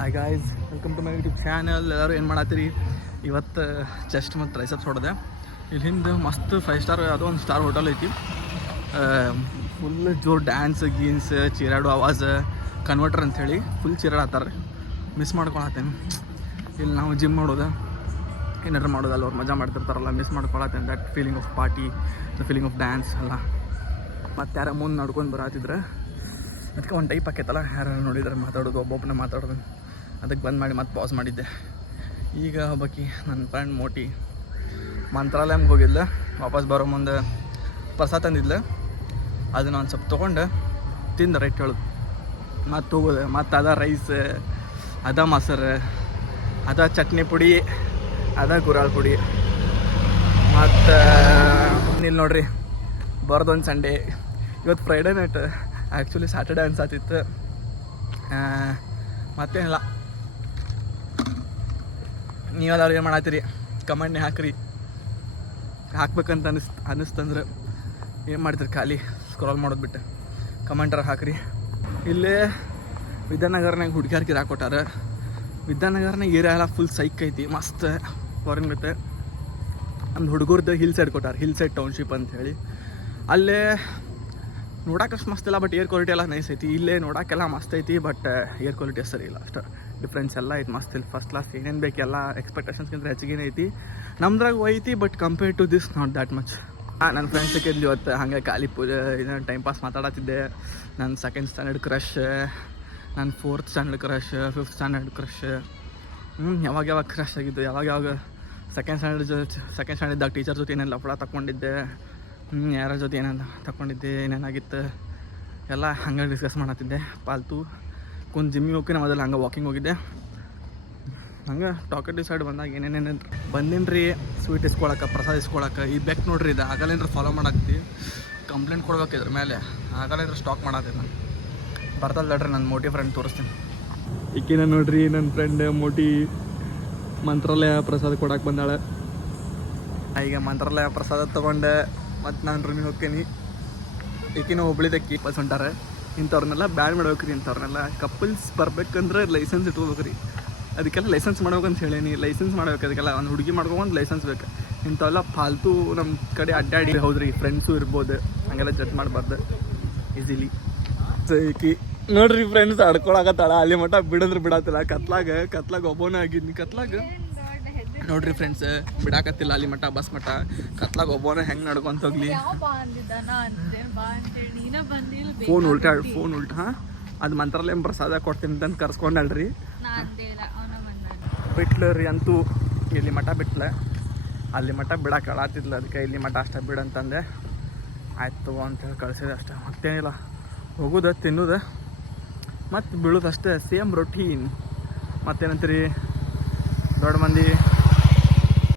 Hi guys, welcome to my YouTube channel. ಎಲ್ಲರೂ ಏನು ಮಾಡತ್ತೀರಿ? ಇವತ್ತು ಚೆಸ್ಟ್ ಮತ್ತು ಟ್ರೈಸೆಪ್ಸ್ ಹೊಡೆದೆ. ಇಲ್ಲಿ ಹಿಂದೆ ಮಸ್ತ್ 5 ಸ್ಟಾರ್ ಯಾವುದೋ ಒಂದು ಸ್ಟಾರ್ ಹೋಟೆಲ್ ಐತಿ. ಫುಲ್ ಜೋರು ಡ್ಯಾನ್ಸ್ ಗೀನ್ಸ್ ಚೀರಾಡು ಆವಾಜ್ ಕನ್ವರ್ಟರ್ ಅಂಥೇಳಿ ಫುಲ್ ಚೀರಾಡ್ತಾರೆ. ಮಿಸ್ ಮಾಡ್ಕೊಳತ್ತೇನೆ. ಇಲ್ಲಿ ನಾವು ಜಿಮ್ ಮಾಡೋದು ಏನಾದ್ರು ಮಾಡೋದು ಅಲ್ಲಿ ಅವ್ರು ಮಜಾ ಮಾಡ್ತಿರ್ತಾರಲ್ಲ, ಮಿಸ್ ಮಾಡ್ಕೊಳತ್ತೇನೆ. That feeling of party, the feeling of dance ಎಲ್ಲ. ಮತ್ತು ಯಾರ ಮುಂದೆ ನಡ್ಕೊಂಡು ಬರತ್ತಿದ್ರೆ ಅದಕ್ಕೆ ಒಂದು ಟೈಪ್ ಆಕೈತಲ್ಲ, ಯಾರು ನೋಡಿದ್ರೆ ಮಾತಾಡೋದು, ಒಬ್ಬೊಬ್ಬನೇ ಮಾತಾಡೋದು. ಅದಕ್ಕೆ ಬಂದ್ ಮಾಡಿ ಮತ್ತೆ ಪಾಸ್ ಮಾಡಿದ್ದೆ. ಈಗ ಒಬ್ಬಾಕಿ ನನ್ನ ಫ್ರೆಂಡ್ ಮೋಟಿ ಮಂತ್ರಾಲಯಕ್ಕೆ ಹೋಗಿದ್ಲ. ವಾಪಸ್ ಬರೋ ಮುಂದೆ ಪ್ರಸಾದ ತಂದಿದ್ಲು. ಅದನ್ನ ಒಂದು ಸ್ವಲ್ಪ ತೊಗೊಂಡು ತಿಂದು ರೈಟ್ ಹೇಳೋದು. ಮತ್ತು ಹೋಗೋದು. ಮತ್ತು ಅದ ರೈಸ್, ಅದ ಮೊಸರು, ಅದ ಚಟ್ನಿ ಪುಡಿ, ಅದ ಗುರಾಳ್ ಪುಡಿ. ಮತ್ತು ಇಲ್ಲಿ ನೋಡ್ರಿ ಬರೋದೊಂದು ಸಂಡೇ. ಇವತ್ತು ಫ್ರೈಡೇ ನೈಟ್, ಆ್ಯಕ್ಚುಲಿ ಸ್ಯಾಟರ್ಡೇ ಅನ್ಸಾತಿತ್ತು. ಮತ್ತೇನಿಲ್ಲ. ನೀವೆಲ್ಲರೂ ಏನು ಮಾಡತ್ತೀರಿ? ಕಮೆಂಟ್ನೇ ಹಾಕ್ರಿ. ಹಾಕ್ಬೇಕಂತ ಅನ್ನಿಸ್ತಂದ್ರೆ ಏನು ಮಾಡ್ತೀರಿ? ಖಾಲಿ ಸ್ಕ್ರಾಲ್ ಮಾಡೋದು ಬಿಟ್ಟು ಕಮೆಂಟರ್ ಹಾಕ್ರಿ. ಇಲ್ಲೇ ವಿದ್ಯಾನಗರ್ನಾಗ ಹುಡುಗಿಯಾರ್ಗೆ ಹಾಕೊಟ್ಟಾರ. ವಿದ್ಯಾನಗರ್ನಾಗ ಏರಿಯಾ ಎಲ್ಲ ಫುಲ್ ಸೈಕ್ ಐತಿ, ಮಸ್ತ್ ಫಾರಿನ್ ಗತ್ತೆ. ನಮ್ದು ಹುಡುಗರ್ದು ಹಿಲ್ ಸೈಡ್ ಕೊಟ್ಟಾರ, ಹಿಲ್ ಸೈಡ್ ಟೌನ್ಶಿಪ್ ಅಂತ ಹೇಳಿ. ಅಲ್ಲೇ ನೋಡೋಕೆ ಅಷ್ಟು ಮಸ್ತ್ ಇಲ್ಲ, ಬಟ್ ಏರ್ ಕ್ವಾಲಿಟಿ ಎಲ್ಲ ನೈಸ್ ಐತಿ. ಇಲ್ಲೇ ನೋಡೋಕ್ಕೆಲ್ಲ ಮಸ್ತ್ ಐತಿ, ಬಟ್ ಏರ್ ಕ್ವಾಲಿಟಿ ಸರಿ ಇಲ್ಲ. ಅಷ್ಟು ಡಿಫ್ರೆನ್ಸ್ ಎಲ್ಲ ಐತಿ. ಮಸ್ತ್ ಇಲ್ಲಿ ಫಸ್ಟ್ ಕ್ಲಾಸ್ ಏನೇನು ಬೇಕು ಎಲ್ಲ ಎಕ್ಸ್ಪೆಕ್ಟೇಷನ್ಸ್ಗಿಂತ ಹೆಚ್ಚಿಗೆ ಐತಿ. ನಮ್ದ್ರಾಗ ಐತಿ, but compare to this not that much. ನನ್ನ ಫ್ರೆಂಡ್ಸ್ ಸಿಕ್ಕಿದ್ಲಿ ಇವತ್ತು. ಹಾಗೆ ಖಾಲಿ ಪೂಜೆ ಇದನ್ನು ಟೈಮ್ ಪಾಸ್ ಮಾತಾಡತ್ತಿದ್ದೆ. ನನ್ನ 2nd ಸ್ಟ್ಯಾಂಡರ್ಡ್ ಕ್ರಶ್, ನನ್ನ 4th standard crush, 5th standard crush. ಯಾವಾಗ ಕ್ರಶ್ ಆಗಿದ್ದು, ಯಾವಾಗ ಸೆಕೆಂಡ್ ಸ್ಟ್ಯಾಂಡರ್ಡ್ದಾಗ ಟೀಚರ್ ಜೊತೆ ಏನೇನು ಲಫಡ ತಗೊಂಡಿದ್ದೆ, ಯಾರ ಜೊತೆ ಏನೇನು ತಗೊಂಡಿದ್ದೆ, ಏನೇನಾಗಿತ್ತು ಎಲ್ಲ ಹಂಗೆ ಡಿಸ್ಕಸ್ ಮಾಡತ್ತಿದ್ದೆ. ಪಾಲ್ತು ಕುಂದು ಜಿಮ್ಮಿಗೆ ಹೋಗಿ ನಾವು ಮೊದಲು ಹಂಗೆ ವಾಕಿಂಗ್ ಹೋಗಿದ್ದೆ. ಹಂಗೆ ಟಾಕೆಟಿವ್ ಸೈಡ್ ಬಂದಾಗ ಏನೇನೇನು ಬಂದಿನ್ರಿ ಸ್ವೀಟ್ ಇಸ್ಕೊಳಕ್ಕೆ, ಪ್ರಸಾದ ಇಸ್ಕೊಳಕ್ಕೆ. ಈ ಬೆಕ್ ನೋಡ್ರಿ, ಇದು ಆಗಲೇನ್ರ ಫಾಲೋ ಮಾಡಾಕ್ತಿ. ಕಂಪ್ಲೇಂಟ್ ಕೊಡ್ಬೇಕು ಇದ್ರ ಮೇಲೆ. ಆಗಲೇನ್ರ ಸ್ಟಾಕ್ ಮಾಡತ್ತೀನಿ ನಾನು. ಬರ್ತಲ್ರಿ ನನ್ನ ಮೋಟಿ ಫ್ರೆಂಡ್ ತೋರಿಸ್ತೀನಿ. ಈಕಿನ ನೋಡ್ರಿ ನನ್ನ ಫ್ರೆಂಡ್ ಮೋಟಿ ಮಂತ್ರಾಲಯ ಪ್ರಸಾದ ಕೊಡಕ್ಕೆ ಬಂದಾಳೆ. ಈಗ ಮಂತ್ರಾಲಯ ಪ್ರಸಾದ ತೊಗೊಂಡೆ ಮತ್ತು ನಾನು ರೂಮಿಗೆ ಹೋಗ್ತೀನಿ. ಈಕಿನ ಒಬ್ಳಿದಕ್ಕಿ ಪಸ್ ಹೊಂಟಾರೆ. ಇಂಥವ್ರನ್ನೆಲ್ಲ ಬ್ಯಾನ್ ಮಾಡ್ಬೇಕ್ರಿ. ಇಂಥವ್ರನ್ನೆಲ್ಲ ಕಪಲ್ಸ್ ಬರ್ಬೇಕಂದ್ರೆ ಲೈಸೆನ್ಸ್ ಇಟ್ಕೋಬೇಕ್ರಿ. ಅದಕ್ಕೆಲ್ಲ ಲೈಸೆನ್ಸ್ ಮಾಡ್ಬೇಕಂತ ಹೇಳೀನಿ. ಲೈಸೆನ್ಸ್ ಮಾಡ್ಬೇಕು. ಅದಕ್ಕೆಲ್ಲ ಒಂದು ಹುಡುಗಿ ಮಾಡ್ಕೊಂಡು ಲೈಸೆನ್ಸ್ ಬೇಕು. ಇಂಥವೆಲ್ಲ ಫಾಲ್ತು ನಮ್ಮ ಕಡೆ ಅಡ್ಡಾಡಿ ಹೌದ್ರಿ. ಫ್ರೆಂಡ್ಸು ಇರ್ಬೋದು, ಹಂಗೆಲ್ಲ ಜಡ್ಜ್ ಮಾಡಬಾರ್ದು ಈಸಿಲಿ. ಈಕಿ ನೋಡ್ರಿ ಫ್ರೆಂಡ್ಸ್ ಆಡ್ಕೊಳಕತ್ತಾಳ. ಅಲ್ಲಿ ಮಟ್ಟ ಬಿಡಂದ್ರೆ ಬಿಡತ್ತಿಲ್ಲ. ಕತ್ಲಾಗ ಒಬ್ಬನೇ ಆಗಿದ್ನಿ. ಕತ್ಲಾಗ ನೋಡ್ರಿ ಫ್ರೆಂಡ್ಸ್ ಬಿಡಾಕತ್ತಿಲ್ಲ. ಅಲ್ಲಿ ಮಟ್ಟ ಬಸ್ ಮಟ್ಟ ಕತ್ಲಾಗ ಒಬ್ಬನೇ ಹೆಂಗೆ ನಡ್ಕೊಂತ ಹೋಗ್ಲಿ. ಫೋನ್ ಉಲ್ಟಾ ಹಾಂ, ಅದು ಮಂತ್ರಾಲಯ ಪ್ರಸಾದ ಕೊಡ್ತೀನಿ ಅಂತ ಕರ್ಸ್ಕೊಂಡಲ್ರಿ. ಬಿಟ್ಲು ರೀ ಅಂತೂ. ಇಲ್ಲಿ ಮಠ ಬಿಟ್ಲೆ. ಅಲ್ಲಿ ಮಠ ಬಿಡಕ್ಕೆ ಹೇಳತ್ತಿದ್ಲ. ಅದಕ್ಕೆ ಇಲ್ಲಿ ಮಠ ಅಷ್ಟೇ ಬಿಡಂತಂದೆ. ಆಯ್ತು ಅಂತೇಳಿ ಕಳಿಸಿದೆ ಅಷ್ಟೇ. ಮತ್ತೇನಿಲ್ಲ, ಹೋಗೋದು ತಿನ್ನೋದು ಮತ್ತು ಬೀಳೋದು ಅಷ್ಟೇ. Same routine. ಮತ್ತೇನಂತೀರಿ? ದೊಡ್ಡ ಮಂದಿ